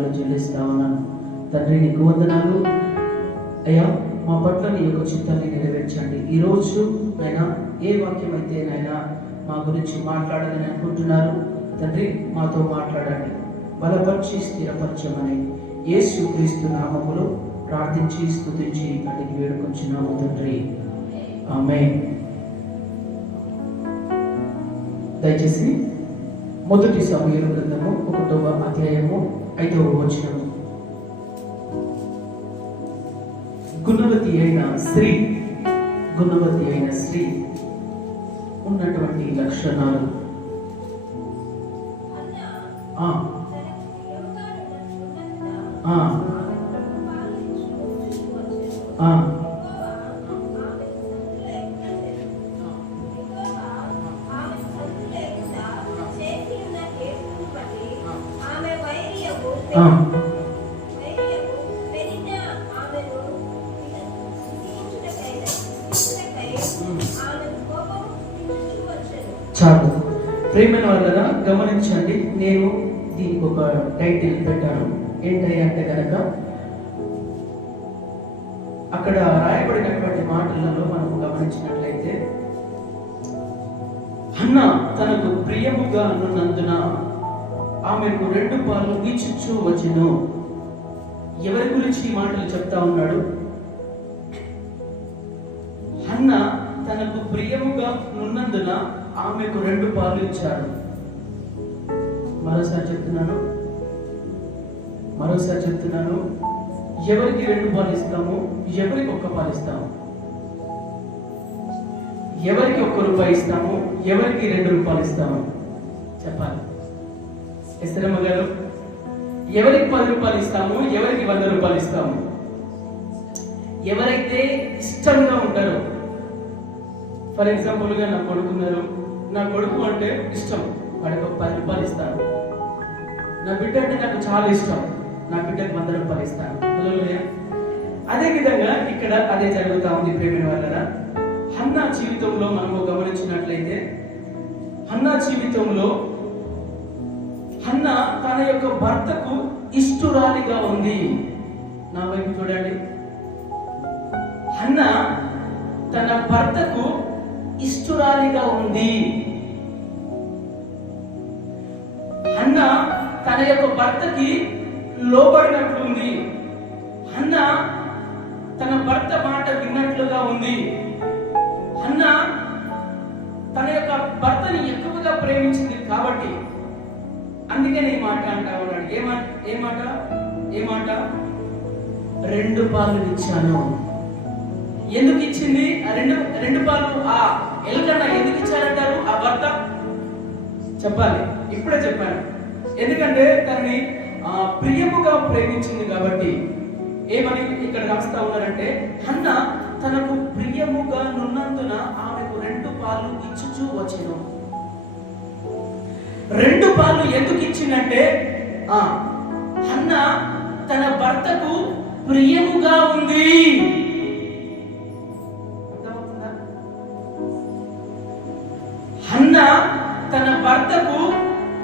స్తోత్రాలు చెల్లిస్తా ఉన్నాను. తండ్రి నీకు వందనాలు అయ్యా. మా పట్ల నీ యొక్క చిత్తాన్ని నెరవేర్చండి. ఈరోజు అయినా ఏ వాక్యం అయితే నాయన మా గురించి మాట్లాడాలని అనుకుంటున్నారు తండ్రి, మాతో మాట్లాడండి, బలపరిచి స్థిరపరచమని యేసు క్రీస్తు నామములో ప్రార్థించి స్తుతించి అడిగి వేడుకొంచున్నాము తండ్రి, ఆమేన్. దయచేసి మొదటి సమూయేలు గ్రంథము 1వ అధ్యాయము 5వ వచనము. గుణవతి అయిన స్త్రీ ఉన్నటువంటి లక్షణాలు. చాలు ప్రేమైన వాళ్ళగా గమనించండి. నేను దీనికి ఒక టైటిల్ పెట్టాను. ఏంటంటే కనుక అక్కడ రాయబడినటువంటి మాటలలో మనం గమనించినట్లయితే, హన్నా తనకు ప్రియముగా ఉన్నందున ఆమెకు 2 పాలు ఇచ్చుచూ వచ్చెను. ఎవరి గురించి ఈ మాటలు చెప్తా ఉన్నాడు? హన్నా తనకు ప్రియముగా ఉన్నందున ఆమెకు 2 పాలు ఇచ్చాడు. మరోసారి చెప్తున్నాను, ఎవరికి 2 పాలు ఇస్తాము? ఎవరికి 1 పాలు ఇస్తాము? ఎవరికి 1 రూపాయి ఇస్తాము? ఎవరికి 2 రూపాయలు ఇస్తాము? చెప్పాలి. ఎస్తరమ్మ గారు, ఎవరికి 10 రూపాయలు ఇస్తాము? ఎవరికి 100 రూపాయలు ఇస్తాము? ఎవరైతే ఇష్టంగా ఉంటారో, ఫర్ ఎగ్జాంపుల్ గా నా కొడుకు అంటే ఇష్టం, వాడికి 10 రూపాయలు ఇస్తాను. నా బిడ్డ అంటే నాకు చాలా ఇష్టం, నా బిడ్డకు 100 రూపాయలు ఇస్తాను. అదే విధంగా ఇక్కడ అదే జరుగుతా ఉంది ప్రేమైన వాళ్ళరా. హన్నా జీవితంలో మనము గమనించినట్లయితే, హన్నా జీవితంలో హన్నా తన యొక్క భర్తకు ఇష్టురాలిగా ఉంది. నా వైపు చూడండి. హన్నా తన భర్తకు ఇష్టురాలిగా ఉంది. హన్నా తన యొక్క భర్తకి లోబడినట్లుంది. హన్నా తన భర్త మాట విన్నట్లుగా ఉంది. హన్నా తన యొక్క భర్తని ఎక్కువగా ప్రేమించింది కాబట్టి అందుకని ఈ మాట అంటా ఉన్నాడు. ఏ మాట 2 పాలు ఇచ్చాను. ఎందుకు ఇచ్చింది? ఆ రెండు పాలు ఆ ఎల్కన్నా ఎందుకు ఇచ్చారంటారు? ఆ భర్త చెప్పాలి. ఇప్పుడే చెప్పాను. ఎందుకంటే తనని ప్రియముగా ప్రేమించింది కాబట్టి. ఏమని ఇక్కడ రాస్తా ఉన్నారంటే, హన్నా తనకు ప్రియముగా నున్నందున ఆమెకు 2 పాలు ఇచ్చుచూ వచ్చెను. 2 పాలు ఎందుకు ఇచ్చిందంటే, హన్నా తన భర్తకు ప్రియముగా ఉంది. హన్నా తన భర్తకు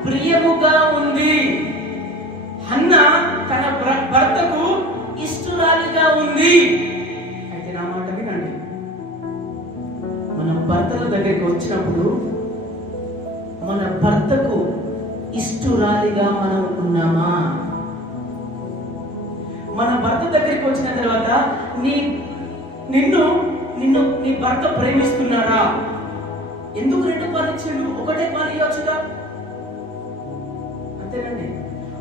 ప్రియముగా ఉంది. హన్నా తన భర్తకు ఇష్టురాలిగా ఉంది. అయితే నా మాట వినండి. మనం భర్తల దగ్గరికి వచ్చినప్పుడు మన భర్తకు ఇష్టురాలిగా మనం ఉన్నామా? మన భర్త దగ్గరికి వచ్చిన తర్వాత నిన్ను నీ భర్త ప్రేమిస్తున్నాడా? ఎందుకు 2 పాలు ఇచ్చిండు? 1 పాలు ఇవ్వచ్చుగా. అంతేనండి,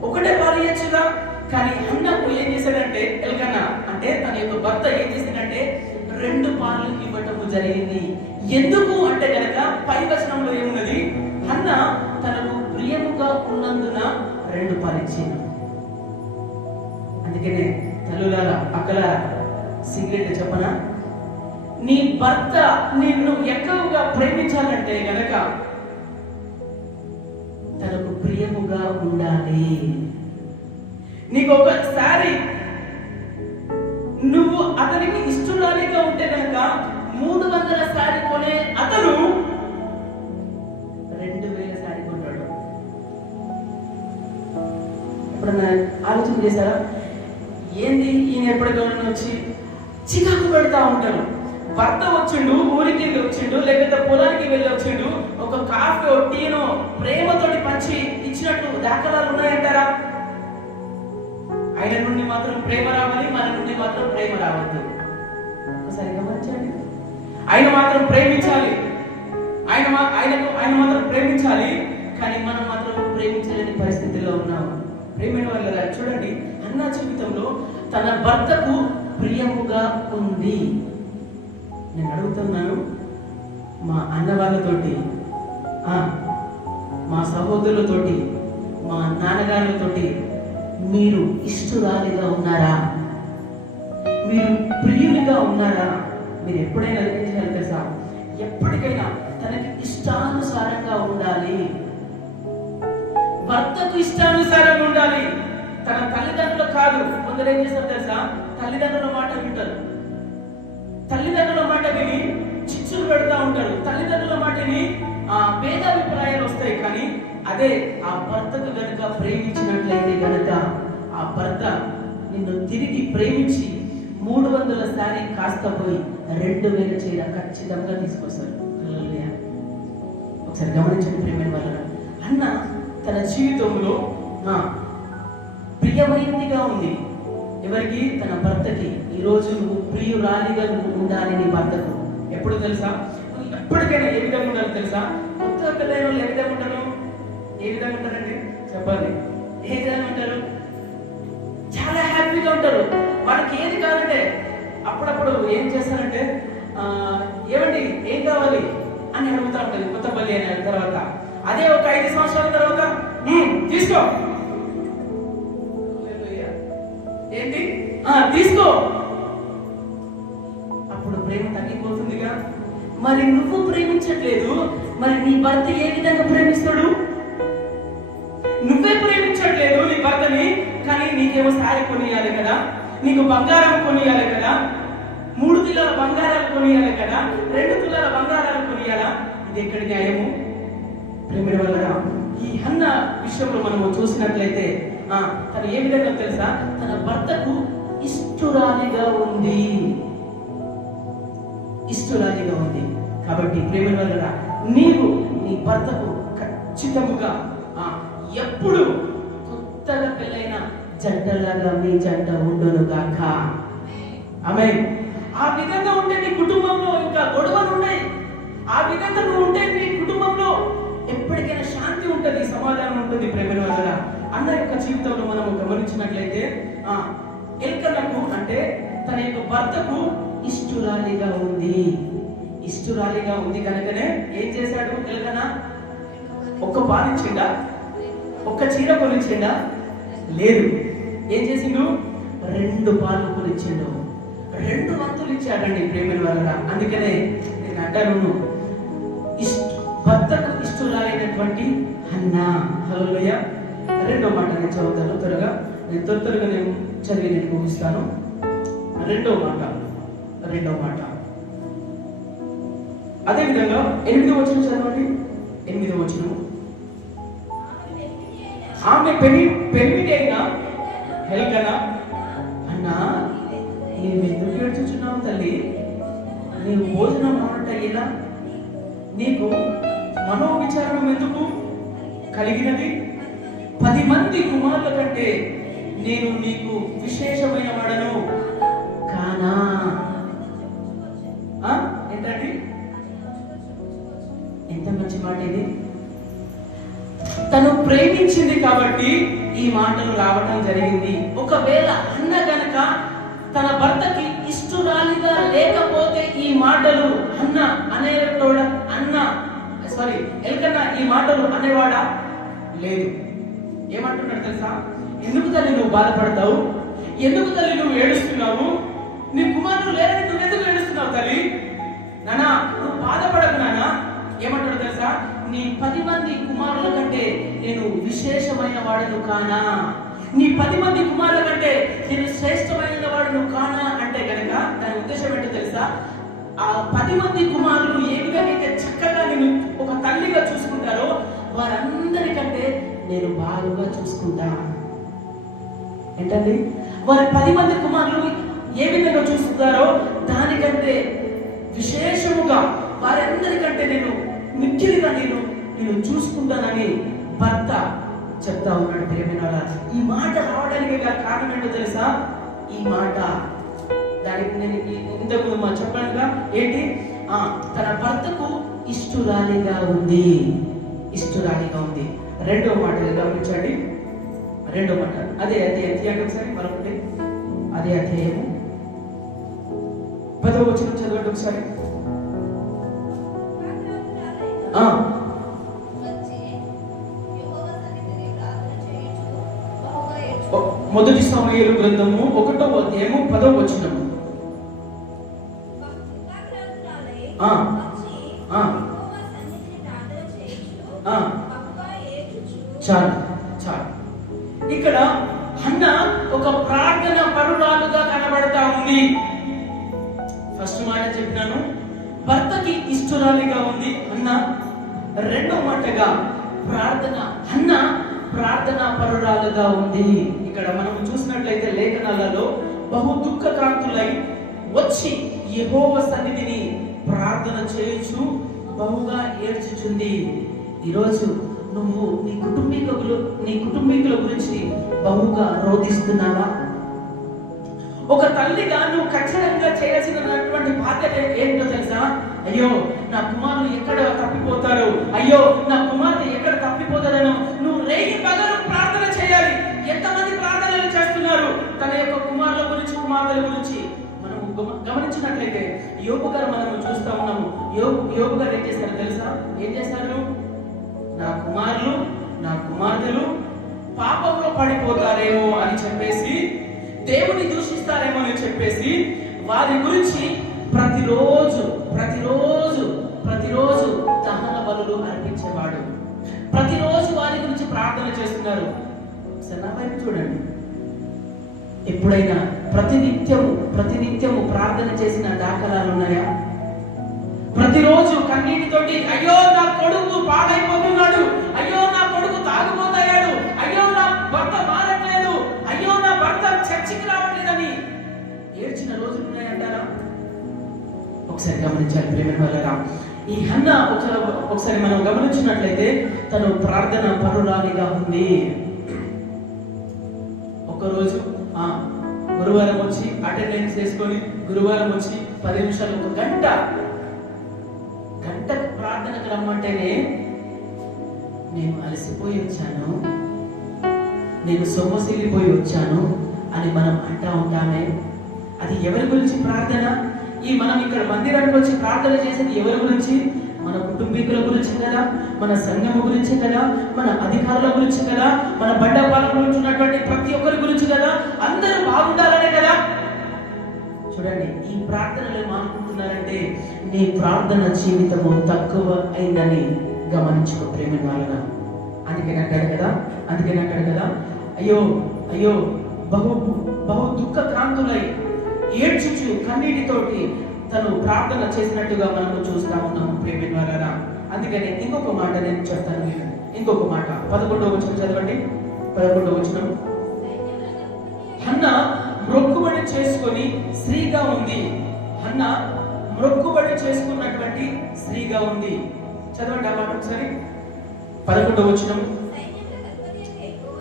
1 పాలు ఇవ్వచ్చుగా. కానీ హన్నాకు ఏం చేశాడంటే, ఎల్కన్నా అంటే తన యొక్క భర్త ఏం చేశాడంటే 2 పాలు ఇవ్వటం జరిగింది. ఎందుకు అంటే కనుక పై వచనంలో ఏమున్నది? హన్నా తనకు ప్రియముగా ఉన్నందున 2 పాలు ఇచ్చింది. అందుకనే తల్లులారా, అక్కలారా, సీక్రెట్ చెప్పనా? నీ భర్త నిన్ను ఎక్కువగా ప్రేమించాలంటే గనక తనకు ప్రియముగా ఉండాలి. నీకు ఒకసారి నువ్వు అతనికి ఇష్టరాలిగా ఉంటే కనుక 300 సారీ కొనే అతను 2000 సారీ కొంటాడు. ఎప్పుడన్నా ఆలోచన చేశారా? ఏంది ఈయన ఎప్పటికైనా వచ్చి చికాకు పెడతా ఉంటారు. భర్త వచ్చిండు, ఊరికి వెళ్ళి వచ్చిండు, లేకపోతే పొలానికి వెళ్ళి వచ్చిండు, ఒక కాఫీ టీనో ప్రేమతోటి పంచి ఇచ్చినట్టు దాఖలాలు ఉన్నాయంటారా? ఆయన నుండి మాత్రం ప్రేమ రావాలి, మన నుండి మాత్రం ప్రేమ రావద్దు. ఒకసారి గమనించండి. ఆయన మాత్రం ప్రేమించాలి, ఆయన మాత్రం ప్రేమించాలి, కానీ మనం మాత్రం ప్రేమించలేని పరిస్థితుల్లో ఉన్నాము. ప్రేమైన వాళ్ళ చూడండి, హన్నా జీవితంలో తన భర్తకు ప్రియముగా ఉంది. నేను అడుగుతున్నాను, మా అన్న వాళ్ళతోటి, మా సహోదరులతోటి, మా నాన్నగారులతోటి మీరు ఇష్టురాలిగా ఉన్నారా? మీరు ప్రియులుగా ఉన్నారా? మీరు ఎప్పుడైనా ఏం చేయాలి తెలుసా? ఎప్పటికైనా తనకి ఇష్టానుసారంగా ఉండాలి, భర్తకు ఇష్టానుసారంగా ఉండాలి. తన తల్లిదండ్రులు కాదు. కొందరు ఏం చేస్తారు తెలుసా? తల్లిదండ్రుల మాట వింటారు, తల్లిదండ్రుల మాట విని చిచ్చులు పెడతా ఉంటారు, తల్లిదండ్రుల మాటని భేదాభిప్రాయాలు వస్తాయి. కానీ అదే ఆ భర్తకు గనుక ప్రేమించినట్లయితే గనుక ఆ భర్త నిన్ను తిరిగి ప్రేమించి 300 సారి కాస్త పోయి 2000 చీర ఖచ్చితంగా తీసుకొస్తారు. ఒకసారి గమనించండి ప్రేమైన వాళ్ళ. అన్న తన జీవితంలో ప్రియమైనదిగా ఉంది. ఎవరికి? తన భర్తకి. ఈరోజు నువ్వు ప్రియురాలిగా నువ్వు ఉండాలి నీ భర్తకు. ఎప్పుడు తెలుసా? ఎప్పటికైనా ఏ విధంగా ఉండాలి తెలుసా? కొత్త పెళ్ళైన వాళ్ళు ఏ విధంగా ఉంటారు? ఏ విధంగా ఉంటారండి చెప్పాలి? ఏ విధంగా ఉంటారు? చాలా హ్యాపీగా ఉంటారు. వాళ్ళకి ఏది కావాలంటే అప్పుడప్పుడు ఏం చేస్తారంటే, ఏమండి ఏం కావాలి అని అడుగుతా ఉంటుంది కొత్త పెళ్ళి అయిన తర్వాత. అదే ఒక 5 సంవత్సరాల తర్వాత తీసుకో, ఏంటి తీసుకో, అప్పుడు ప్రేమ తగ్గిపోతుందిగా. మరి నువ్వు ప్రేమించట్లేదు, మరి నీ భర్త ఏ విధంగా ప్రేమిస్తాడు? నువ్వే ప్రేమించట్లేదు నీ భర్తని, కానీ నీకేమో సారీ కొనియాలి కదా, నీకు బంగారం కొనియాలి కదా, 3 తులాల బంగారాలు కొనియాలి కదా, 2 తులాల బంగారాలు కొనియాలా? ఇది ఎక్కడి న్యాయము? ప్రేమిడి వల్ల ఈ హన్న విషయంలో మనము చూసినట్లయితే తను ఏ విధంగా తెలుసా? తన భర్తకు ఇష్టురాలిగా ఉంది, ఇష్టురాలిగా ఉంది. కాబట్టి ప్రేమిడి వల్ల నీవు నీ భర్తకు ఖచ్చితంగా ఎప్పుడు కొత్తగా పెళ్ళైన జంటలాగా మీ జంట ఉండును గాక. ఆమేన్. ఆ విధంగా ఉంటే నీ కుటుంబంలో ఇంకా గొడవలు ఉన్నాయి. ఆ విధంగా నువ్వు ఉంటే నీ కుటుంబంలో ఎప్పటికైనా శాంతి ఉంటుంది, సమాధానం ఉంటుంది. ప్రేమ వల్ల అన్న యొక్క జీవితంలో మనం గమనించినట్లయితే ఎల్కనకు అంటే తన యొక్క భర్తకు ఇష్టురాలిగా ఉంది, ఇష్టురాలిగా ఉంది కనుకనే ఏం చేశాడు ఎల్కన? ఒక్క పాలిచ్చిండా? ఒక్క చీర కొనిచ్చిండా? లేదు. ఏం చేసిండు? 2 పాలు కొనిచ్చిండు, 2 వంతులు ఇచ్చాడండి ప్రేమిల వల్ల. అందుకనే నేను అంటాను, భర్తకు ఇష్టురాలైనటువంటి హన్నా. హల్లెలూయా. 2వ మాట నేను చదువుతాను త్వరగా, నేను త్వరగా నేను చదివి నేను ముగిస్తాను. 2వ మాట అదే విధంగా 8వ వచనం చదవండి. 8వ వచనం. ఆమె పెనిమిటైన ఎల్కనా, అన్నా నీవు ఎందుకు ఏడ్చుచున్నావు తల్లి? నీవు భోజనం మానట ఎలా? నీకు మనోవిచారణం ఎందుకు కలిగినది? 10 మంది కుమారుల కంటే నేను నీకు విశేషమైన వాడను కానా? ఏంటండి? ఎంత మంచి మాట ఇది! తను ప్రేమించింది కాబట్టి ఈ మాటలు రావడం జరిగింది. ఒకవేళ అన్న గనక తన భర్తకి ఇష్టురాలిగా లేకపోతే ఈ మాటలు ఎల్కన్నా ఈ మాటలు అనేవాడా? లేదు. ఏమంటున్నాడు తెలుసా? ఎందుకు తల్లి నువ్వు బాధపడతావు? ఎందుకు తల్లి నువ్వు ఏడుస్తున్నావు? నీ కుమారుడు లేరని నువ్వెందుకు ఏడుస్తున్నావు తల్లి? నానా నువ్వు బాధపడకు నానా. ఏమంటాడు తెలుసా? నీ 10 మంది కుమారుల కంటే నేను విశేషమైన వాడను కానా? నీ 10 మంది కుమారుల కంటే నేను శ్రేష్టమైన వాడను కానా అంటే గనక దాని ఉద్దేశం ఏంటో తెలుసా? ఆ 10 మంది కుమారులు ఏ విధంగా చక్కగా నేను ఒక తల్లిగా చూసుకుంటారో వారందరికంటే నేను బాగా చూసుకుంటా. ఏంటండి? వారి 10 మంది కుమారులు ఏ విధంగా చూస్తున్నారో దానికంటే విశేషముగా వారందరికంటే నేను మిక్కిలిగా నేను చూసుకుంటానని భర్త చెప్తా ఉన్నాడు. ప్రియమైన ఈ మాట రావడానికి గల కారణం ఏంటో తెలుసా? ఈ మాట దానికి నేను ఇంతకు మా చెప్పానుగా ఏంటి, తన భర్తకు ఇష్టురాలిగా ఉంది. రెండో మాట గమనించండి. రెండో మాట అదే అధ్యాయం ఒకసారి మరొకటి అదే అధ్యాయము 10వ వచనం చదవండి ఒకసారి. మొదటి సమూయేలు గ్రంథము 1వ అధ్యాయము 10వ వచనము. చాలు. ఇక్కడ హన్నా ఒక ప్రార్థన పరురాలుగా కనబడతా ఉంది. ఫస్ట్ మాట చెప్పినాను, భర్తకి ఇష్టురాలిగా ఉంది హన్నా. రెండో మాటగా హన్నా ప్రార్థన పరురాలుగా ఉంది. ఇక్కడ మనం చూసినట్లయితే లేఖనాలలో బహు దుఃఖకాంతులై వచ్చి యెహోవా సన్నిధిని ప్రార్థన చేయొచ్చు బహుగా ఏడ్చుచుంది. ఈరోజు నువ్వు నీ కుటుంబీకుల గురించి బహుగా రోధిస్తున్నావా? ఒక తల్లిగా నువ్వు ఖచ్చితంగా చేయాల్సినటువంటి బాధ్యత ఏంటో తెలుసా? అయ్యో నా కుమారులు ఎక్కడ తప్పిపోతారు, అయ్యో నా కుమార్తె ఎక్కడ తప్పిపోతారను నువ్వు రేగి పగలు ప్రార్థన చేయాలి. ఎంతమంది ప్రార్థనలు చేస్తున్నారు తన యొక్క కుమారుల గురించి, కుమార్తెల గురించి. మనము గమనించినట్లయితే యోబు గారు మనము చూస్తా ఉన్నాము. యోబు గారు ఏం చేశారు తెలుసా? ఏం చేశారు? నా కుమారులు నా కుమార్తెలు పాపంలో పడిపోతారేమో అని చెప్పేసి, దేవుని దూషిస్తారేమో అని చెప్పేసి వారి గురించి ప్రతిరోజు దహన బలులు అర్పించేవాడు. ప్రతిరోజు వారి గురించి ప్రార్థన చేస్తున్నారు. సరే నా వైపు చూడండి. ఎప్పుడైనా ప్రతినిత్యము ప్రార్థన చేసిన దాఖలాలు ఉన్నాయా? ప్రతిరోజు కన్నీటితోటి అయ్యో నా కొడుకు పాడైపోతున్నాడు, అయ్యో నా కొడుకు తాగుపోతాడు, అయ్యో నా భర్త మారట్లేదు, అయ్యో నా భర్త చర్చికి రావట్లేదని ఏడ్చిన రోజులు ఉన్నాయంటారా? ఒకసారి గమనించాలి ప్రేమ వాళ్ళరా. ఈ హన్నా ఒకసారి మనం గమనించినట్లయితే తను ప్రార్థన పరురాలిగా ఉంది. ఒకరోజు గురువారం వచ్చి అటెండెన్స్ చేసుకొని గురువారం వచ్చి 10 నిమిషాలు, 1 గంట ప్రార్థనకు రమ్మంటేనే నేను అలసిపోయి వచ్చాను, నేను సొమ్మసిల్లిపోయి వచ్చాను అని మనం అంటా ఉంటామే. అది ఎవరి గురించి ప్రార్థన? మనం ఇక్కడ మందిరానికి వచ్చి ప్రార్థన చేసేది ఎవరి గురించి? మన కుటుంబీకుల గురించి కదా, మన సంఘం గురించి కదా, మన అధికారుల గురించి కదా, మన బండపాల గురించి ఉన్నటువంటి ప్రతి ఒక్కరి గురించి కదా, అందరూ బాగుండాలనే కదా. చూడండి, ఈ ప్రార్థనలు ఏమనుకుంటున్నారంటే నీ ప్రార్థన జీవితము తక్కువ అయిందని గమనించుకో ప్రేమ వాళ్ళ. అందుకని అంటాడు కదా అయ్యో బహు దుఃఖకాంతులై ఏడ్చుచు కన్నీటితోటి తను ప్రార్థన చేసినట్టుగా మనము చూస్తా ఉన్నాము ప్రేమ వాళ్ళ. అందుకని ఇంకొక మాట నేను చెప్తాను. ఇంకొక మాట 11వ వచనం చదవండి. 11వ వచనం. హన్నా మొక్కుబడి చేసుకొని స్త్రీగా ఉంది. హన్నా మొక్కుబడి చేసుకున్నటువంటి స్త్రీగా ఉంది. చదవండి ఆ మాట ఒకసారి. 11వ వచనం.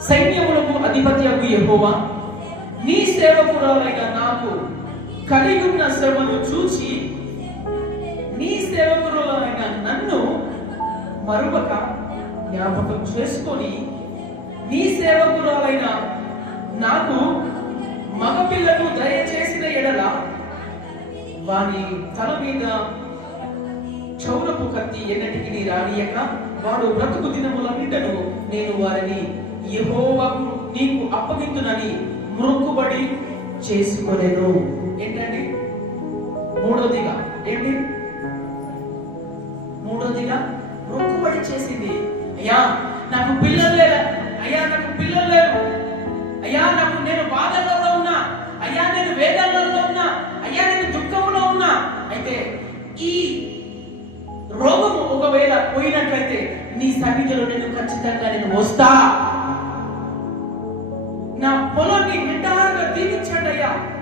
సైన్యములకు అధిపతియగు యెహోవా నీ సేవకురాలైన నాకు కలిగిన శ్రమను చూచి నీ సేవకురాలైన నన్ను మరొక జ్ఞాపకం చేసుకొని నీ సేవకురాలైన నాకు మగపిల్లను దయచేసిన ఎడల వాని తల మీద క్షౌరపు కత్తి ఎన్నటికి రానియక వాడు బ్రతుకు దినములన్నిటను నేను వారిని యెహోవాకు నీకు అప్పగింతునని మొక్కుబడి చేసుకొనెను. ఏంటండి మూడోదిగా మొక్కుబడి చేసింది. అయ్యా నాకు పిల్లలు లేరు, అయ్యా నేను బాధల్లో ఉన్నా, అయ్యా నేను వేదనలో ఉన్నా, అయ్యా నేను దుఃఖంలో ఉన్నా. అయితే ఈ రోగము ఒకవేళ పోయినట్లయితే నీ సన్నిధిలో నేను ఖచ్చితంగా వస్తా. నా పొలాన్ని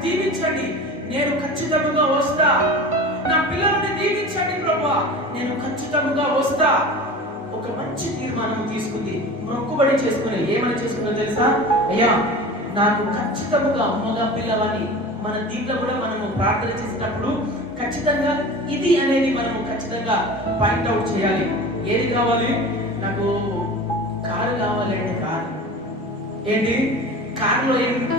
దీవించండి, నేను ఖచ్చితంగా వస్తా. నా పిల్లల్ని దీవించండి ప్రభువా, నేను ఖచ్చితంగా వస్తా. ఒక మంచి తీర్మానం తీసుకుంది, మొక్కుబడి చేసుకుని. ఏమని చేసుకుందో తెలుసా? అయ్యా నాకు ఖచ్చితంగా మగ పిల్లవాని. మన దీంట్లో కూడా మనము ప్రార్థన చేసేటప్పుడు ఖచ్చితంగా ఇది అనేది మనము ఖచ్చితంగా పాయింట్ అవుట్ చేయాలి. ఏది కావాలి? నాకు కారు కావాలి అంటే కారు ఏంటి, కారులో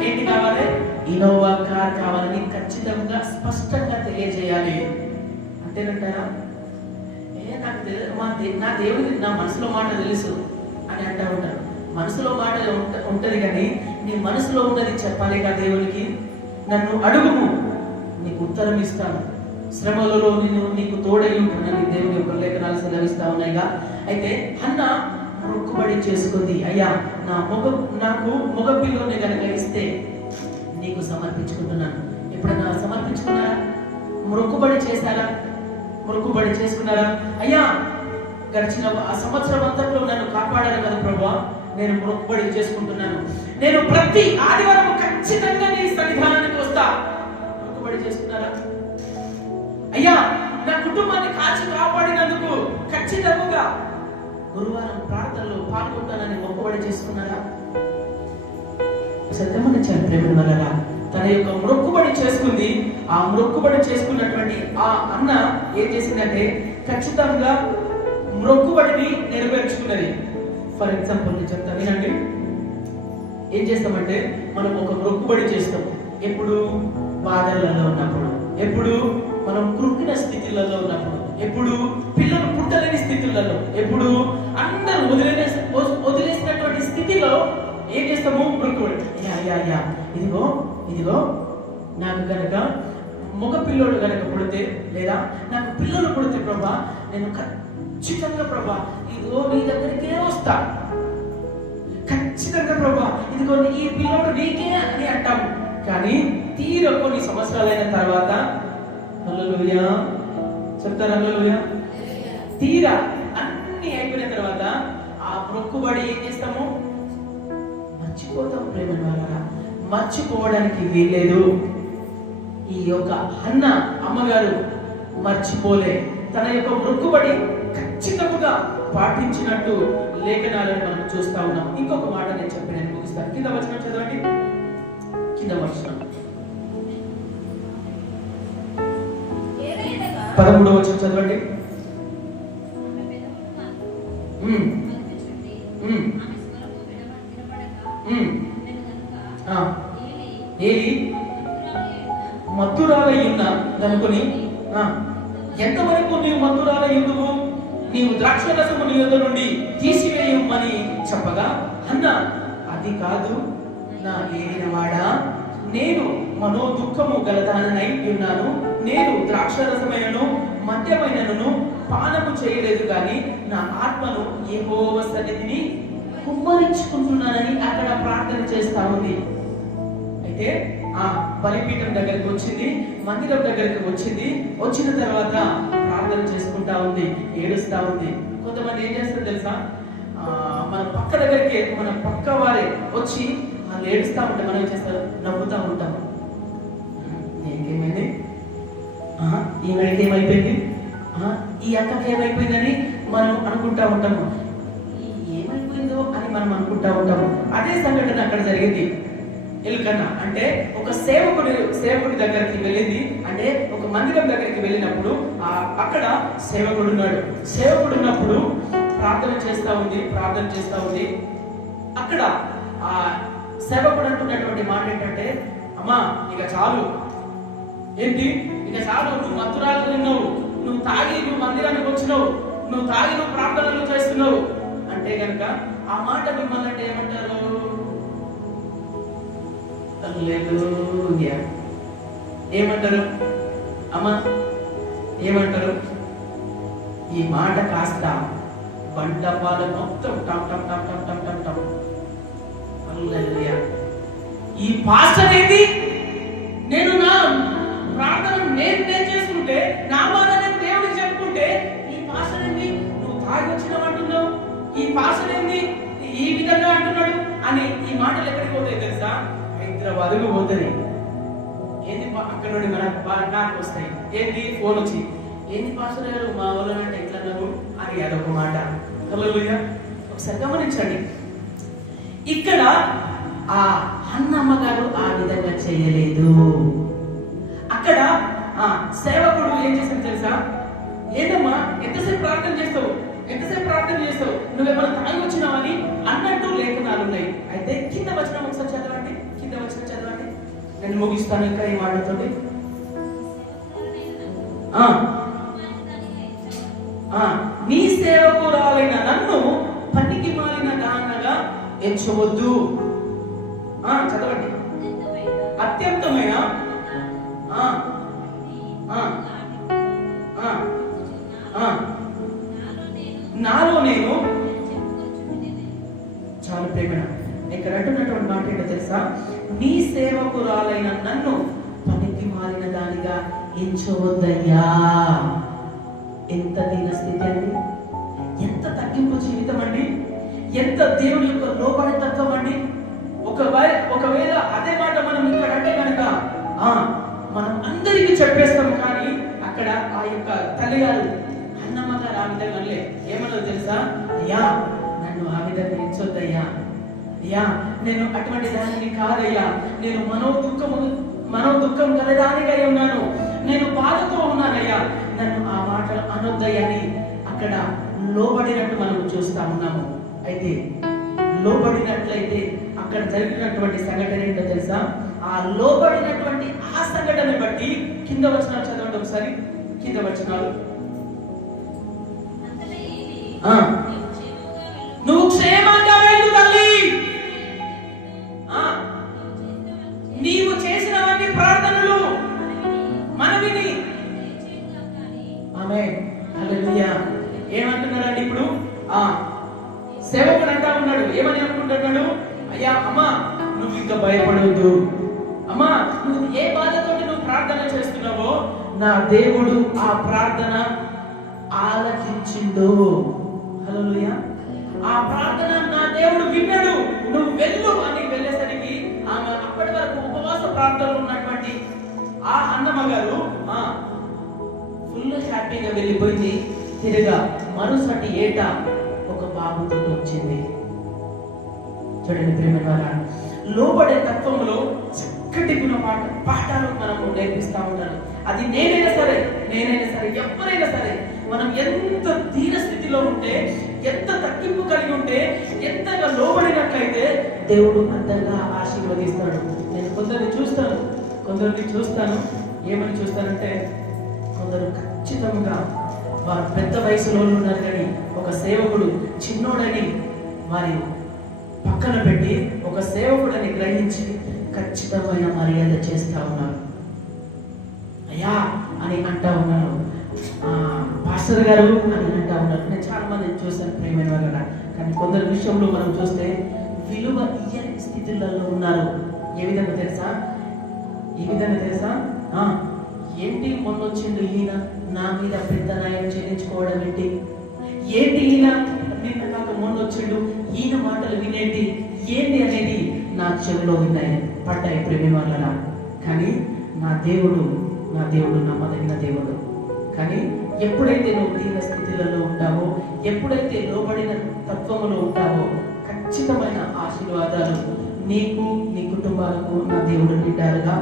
ఏంటి కావాలి? ఇన్నోవా కార్ కావాలని ఖచ్చితంగా స్పష్టంగా తెలియజేయాలి. అంతేనంటారా? నాకు నా దేవుడికి నా మనసులో మాట తెలుసు అని అంటా ఉంటారు. మనసులో మాట ఉంటది కానీ నీ మనసులో ఉన్నది చెప్పాలి కదా దేవునికి. నన్ను అడుగుము, నీకు ఉత్తరం ఇస్తాను, శ్రమలలో నీకు తోడై ఉంటానని దేవుని యొక్క లేఖనాలు సెలవిస్తా ఉన్నాయిగా. అయితే హన్న మొక్కుబడి చేసుకుంది, అయ్యా నాకు మగ పిల్లని కనుక ఇస్తే నీకు సమర్పించుకుంటున్నాను. ఎప్పుడన్నా సమర్పించుకున్నారా? మొక్కుబడి చేశారా? మొక్కుబడి చేసుకున్నారా? అయ్యా గడిచిన ఆ సంవత్సరం అంతట్లో నన్ను కాపాడారు కదా ప్రభువా, నేను మొక్కుబడి చేసుకుంటున్నాను. నేను ప్రతి ఆదివారం ఖచ్చితంగా నీ సన్నిధానానికి వస్తా. మొక్కుబడి చేసుకున్నారా? అయ్యా నా కుటుంబాన్ని కాపాడినందుకు ఖచ్చితంగా గురువారం ప్రార్థనలో పాల్గొంటానని మొక్కుబడి చేసుకున్నారా? సత్యమైన ప్రేమ వల్ల తన యొక్క మొక్కుబడి చేసుకుంది. ఆ మొక్కుబడి చేసుకున్నటువంటి ఆ అన్న ఏం చేసిందంటే ఖచ్చితంగా మొక్కుబడిని నెరవేర్చుకున్నది. ఫర్ ఎగ్జాంపుల్ నేను చెప్తాను, వినండి. ఏం చేస్తామంటే మనం ఒక మొక్కుబడి చేస్తాం. ఎప్పుడు బాధలలో ఉన్నప్పుడు, ఎప్పుడు మనం కృంగిన స్థితిలలో ఉన్నప్పుడు, ఎప్పుడు పిల్లలు పుట్టలేని స్థితులలో, ఎప్పుడు అందరూ వదిలేసినటువంటి స్థితిలో ఏం చేస్తాము? మొక్కుబడి. ఇదిగో నాకు గనక మగ పిల్లలు గనక పుడితే, లేదా నాకు పిల్లలు పుడితే ప్రభా, నేను ఖచ్చితంగా ప్రభా ఇదిగో నీ దగ్గరికే వస్తా. ఖచ్చితంగా ప్రభా ఇదిగో ఈ పిల్లడు నీకే అని అంటాము. కానీ తీర కొన్ని సంవత్సరాలైన తర్వాత హల్లెలూయా చెప్తారు, హల్లెలూయా, తీరా అన్ని అయిపోయిన తర్వాత ఆ మొక్కుబడి ఏం చేస్తాము? మర్చిపోతాం. ప్రేమ ద్వారా మర్చిపోవడానికి వీల్లేదు. ఈ యొక్క హన్న అమ్మగారు మర్చిపోలే. తన యొక్క మొక్కుబడి ఖచ్చితంగా పాటించినట్టు లేఖనాలను మనం చూస్తా ఉన్నాం. ఇంకొక మాట నేను చెప్పి నేను ముగిస్తాను. కింద వచనం చదవండి. కింద వచనం 13వ వచనం చదవండి. ఏలి మత్తురాలయ్యున్నా అనుకుని, ఎంతవరకు నీవు మత్తురాలయ్యుదువు? నీవు ద్రాక్షరసము నీ యొద్ద నుండి తీసివేయమని చెప్పగా అన్న, అది కాదు నా ఏలినవాడా, నేను మనో దుఃఖము గలదానై ఉన్నాను. నేను ద్రాక్షరసమైనను మద్యమైనను పానము చేయలేదు, కానీ నా ఆత్మను యెహోవా సన్నిధిని కుమ్మరించుకుంటున్నానని అక్కడ ప్రార్థన చేస్తా ఉంది. అయితే ఆ బలిపీఠం దగ్గరికి వచ్చింది, మందిరం దగ్గరికి వచ్చింది. వచ్చిన తర్వాత ప్రార్థన చేసుకుంటా ఉంది, ఏడుస్తా ఉంది. కొంతమంది ఏం చేస్తారు తెలుసా? మన పక్క దగ్గరికి మన పక్క వారే వచ్చి వాళ్ళు ఏడుస్తా ఉంటే మనం ఏం చేస్తారు? నవ్వుతా ఉంటాము. ఏమైంది? ఈమెకి ఏమైపోయింది? ఈ అక్కకి ఏమైపోయిందని మనం అనుకుంటా ఉంటాము. ఏమైపోయిందో అని మనం అనుకుంటా ఉంటాము. అదే సంఘటన అక్కడ జరిగింది. ఎల్కన్నా అంటే ఒక సేవకుడి దగ్గరికి వెళ్ళింది. అంటే ఒక మందిరం దగ్గరికి వెళ్ళినప్పుడు అక్కడ సేవకుడు ఉన్నాడు. సేవకుడు ఉన్నప్పుడు ప్రార్థన చేస్తా ఉంది. అక్కడ ఆ సేవకుడు అంటున్నటువంటి మాట ఏంటంటే, అమ్మా ఇక చాలు, ఏంటి ఇక చాలు, నువ్వు మత్తురాలు ఉన్నావు, నువ్వు తాగి నువ్వు మందిరానికి వచ్చినావు, నువ్వు తాగి నువ్వు ప్రార్థనలు చేస్తున్నావు అంటే కనుక ఆ మాట మిమ్మల్ని అంటే ఏమంటారు? ఏమంటారు? అమ్మా ఏమంటారు? ఈ మాట కాస్త బండపాల మొత్తం టమ్ టమ్ టమ్ టమ్ టమ్ టమ్ టమ్. హల్లెలూయా. ఈ పాస్టర్ ఏంటి? నేను నా ప్రార్థన నేను చేసుకుంటే, నా బాధ నేను దేవుడికి చెప్పుకుంటే, ఈ పాస్టర్ ఏంటి నువ్వు తాగి వచ్చినావు అంటున్నావు, ఈ పాస్టర్ ఏంటి ఈ విధంగా అంటున్నాడు అని ఈ మాటలు ఎక్కడికి పోతాయి తెలుసా? హైదరాబాద్కు పోతుంది. ఏంది అక్కడ నుండి నాకు వస్తాయి, ఏంది ఫోన్ వచ్చి, ఏంది పాస్టర్ గారు మా వాళ్ళు అంటే ఎట్లా అన్నారు అని అదొక మాట. హల్లెలూయా. ఒకసారి గమనించండి, ఇక్కడ ఆ హన్నమ్మ గారు ఆ విధంగా చేయలేదు. అక్కడ సేవకుడు ఏం చేశాడు తెలుసా? ఏంటమ్మా ఎంతసేపు ప్రార్థన చేస్తావు, ఎంతసేపు ప్రార్థన చేస్తావు, నువ్వేమన్నా తాగి వచ్చినావని అన్నట్టు లేఖనాలు ఉన్నాయి. అయితే కింద వచనం ఒకసారి చదవండి, కింద వచనం చదవండి, నేను ముగిస్తాను ఇంకా ఈ మాటతోటి. నీ సేవకురాలైన నన్ను పనికి మాలిన దానగా ఎంచవద్దు. చదవండి. అత్యంతమైన నాలో నేను చాలా ప్రేమ. ఇక్కడ అంటున్నటువంటి మాట ఏంటో తెలుసా? నీ సేవకురాలైన నన్ను పనికి మారిన దానిగా ఎంచవద్దయ్యా. ఎంత దీన స్థితి అండి, ఎంత తగ్గింపు జీవితం అండి, ఎంత దేవుని యొక్క లోబడి తత్వం అండి. ఒకవేళ అదే మాట మనం ఇక్కడ అంటే కనుక మనం అందరికీ చెప్పేస్తాం. కానీ అక్కడ ఆ యొక్క తల్లిగారు అన్నమ్మ గారు ఆ విధంగా అనలే. ఏమన్నదో తెలుసా? అయ్యా నన్ను ఆ విధంగా ఎంచొద్దయ్యా, అయ్యా నేను అటువంటి దానిని కాదయ్యా, నేను మనోదుఖం కలదానిగా ఉన్నాను, నేను బాధతో ఉన్నానయ్యా, నన్ను ఆ మాటలు అనొద్దయ్యని అక్కడ లోబడినట్టు మనం చూస్తా ఉన్నాము. అయితే లోబడినట్లయితే అక్కడ జరిగినటువంటి సంఘటన ఏంటో తెలుసా? ఆ లోబడినటువంటి ఆ సంఘటన బట్టి కింద వచనాలు చదవండి ఒకసారి. కింద వచనాలు, నువ్వు క్షేమంగా వెళ్ళు తల్లి, నీవు చేసినవన్నీ ప్రార్థనలు మనవిని. ఆమేన్, హల్లెలూయా. ఏమంటున్నారండి ఇప్పుడు? సేవకుడు అంటా ఉన్నాడు, ఏమని అనుకుంటున్నాడు? అయ్యా అమ్మా నువ్వు ఇంకా భయపడవద్దు, అమ్మా నువ్వు ఏ బాధతోటి నువ్వు ప్రార్థన చేస్తున్నావో నా దేవుడు ఆ ప్రార్థన ఆలకించిండు. హల్లెలూయా. ఆ ప్రార్థన నా దేవుడు విన్నాడు, నువ్వు వెళ్ళు అని వెళ్ళేసరికి ఆమె అప్పటి వరకు ఉపవాస ప్రార్థనలో ఉన్నటువంటి ఆ అన్నమ్మ గారు ఫుల్ హ్యాపీగా వెళ్ళిపోయింది. తిరిగా మరుసటి ఏటా ఒక బాబుతో వచ్చింది. చూడండి ప్రేమ, లోబడే తత్వంలో చక్కటి పాఠాలు మనము నేర్పిస్తా ఉంటారు. అది నేనైనా సరే ఎవరైనా సరే మనం ఎంత దీన స్థితిలో ఉంటే, ఎంత తగ్గింపు కలిగి ఉంటే, ఎంతగా లోబడినట్లయితే దేవుడు అంతగా ఆశీర్వదిస్తాడు. నేను కొందరిని చూస్తాను. ఏమని చూస్తానంటే, కొందరు ఖచ్చితంగా వారు పెద్ద వయసులో ఉన్నారు, కానీ ఒక సేవకుడు చిన్నోడని వారి పక్కన పెట్టి ఒక సేవకుడని గ్రహించి ఖచ్చితమైన మర్యాద చేస్తా ఉన్నారు. అయ్యా అని అంటా ఉన్నారు, పాస్టర్ గారు అని అంటా ఉన్నారు. నేను చాలా మంది చూశాను ప్రేమైన వాళ్ళ. కానీ కొందరు విషయంలో మనం చూస్తే విలువ ఇయ్యని స్థితులలో ఉన్నారు. ఏ విధంగా తెలుసా? ఏంటి మొన్నొచ్చిండు ఈయన నా మీద పెద్ద న్యాయం చెల్లించుకోవడం ఏంటి ఈయన నిన్న నాకు మొన్నొచ్చిండు, ఈయన మాటలు వినేటి ఏంటి అనేది నా చెవిలో పడ్డాయి ప్రేమ వల్ల. కానీ నా దేవుడు నమ్మదగిన దేవుడు. కానీ ఎప్పుడైతే నువ్వు దీన స్థితిలలో ఉంటావో, ఎప్పుడైతే లోబడిన తత్వములో ఉంటావో, ఖచ్చితమైన ఆశీర్వాదాలు నీకు నీ కుటుంబాలకు నా దేవుడు నిండారుగా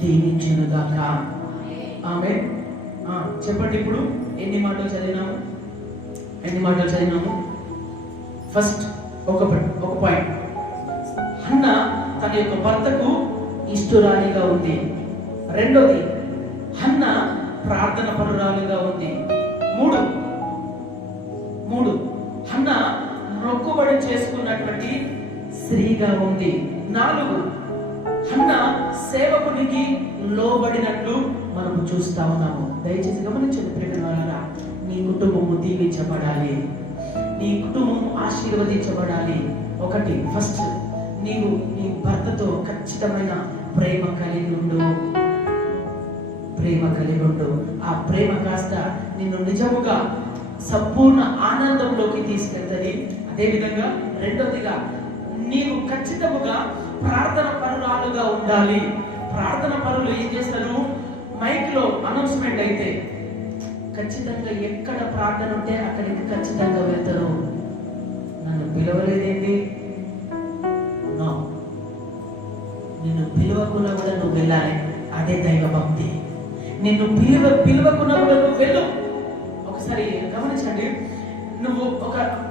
దీవించునుగాక. ఆమేన్. చెప్పండి, ఇప్పుడు ఎన్ని మాటలు చదివినాము? ఫస్ట్ ఒక పాయింట్, హన్న తన యొక్క భర్తకు ఇష్టురాలిగా ఉంది. రెండోది, హన్న ప్రార్థన పరురాలుగా ఉంది. మూడు హన్న మొక్కుబడి చేసుకున్నటువంటి స్త్రీగా ఉంది. 4 హన్న సేవకునికి లోబడినట్లు మనం చూస్తా ఉన్నాము. దయచేసి గమనించండి ప్రియమైన, నీ కుటుంబము దీవించబడాలి, నీ కుటుంబము ఆశీర్వదించబడాలి. ఫస్ట్ నీవు నీ భర్తతో ఖచ్చితమైన ప్రేమ కలిగి ఉండు. ఆ ప్రేమ కాస్త నిన్ను నిజముగా సంపూర్ణ ఆనందంలోకి తీసుకెళ్తుంది. అదేవిధంగా రెండోదిగా నీవు ఖచ్చితముగా ప్రార్థన పరురాలుగా ఉండాలి. ప్రార్థన పరులు ఏం చేస్తారు, మైక్లో అనౌన్స్మెంట్ అయితే ఖచ్చితంగా ఎక్కడ ప్రార్థన ఉంటే అక్కడికి ఖచ్చితంగా వెళ్తారు. నన్ను పిలవలేదేంటి? నో, నిన్ను పిలవకుండా కూడా నువ్వు వెళ్ళాలి. అదే దైవ భక్తి. నిన్ను పిలవకుండా కూడా నువ్వు వెళ్ళు. ఒకసారి గమనించండి,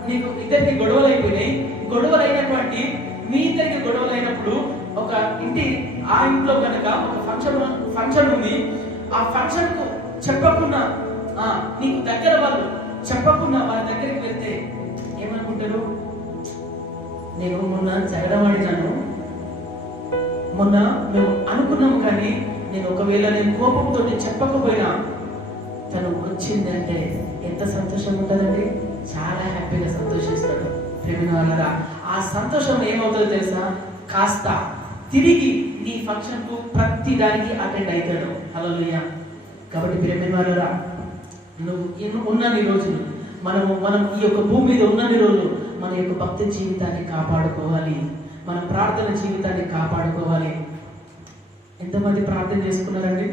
నీకు ఇద్దరికి గొడవలు అయిపోయినాయి. గొడవలు అయినటువంటి మీ ఇద్దరికి గొడవలు అయినప్పుడు ఒక ఆ ఇంట్లో కనుక ఒక ఫంక్షన్ ఉంది. ఆ ఫంక్షన్ కు చెప్పకుండా, నీకు దగ్గర వాళ్ళు చెప్పకుండా వాళ్ళ దగ్గరికి వెళ్తే ఏమనుకుంటారు? నేను మొన్న జగడమాడినాను, మొన్న మేము అనుకున్నాము, కానీ ఒకవేళ నేను కోపంతో చెప్పకపోయినా తను వచ్చిందంటే ఎంత సంతోషం ఉంటుందండి. చాలా హ్యాపీగా సంతోషిస్తాడు. ప్రేమ వాళ్ళరా, ఆ సంతోషం ఏమవుతుందో తెలుసా? కాస్త తిరిగి నీ ఫంక్షన్ కు ప్రతి దానికి అటెండ్ అవుతాడు. హల్లెలూయా. కాబట్టి ప్రేమ వాళ్ళరా, నువ్వు ఉన్నన్ని రోజులు మనం ఈ యొక్క భూమి మీద ఉన్నన్ని రోజులు మన యొక్క భక్తి జీవితాన్ని కాపాడుకోవాలి. మన ప్రార్థన జీవితాన్ని కాపాడుకోవాలి. ఎంతమంది ప్రార్థన చేసుకున్నారండి?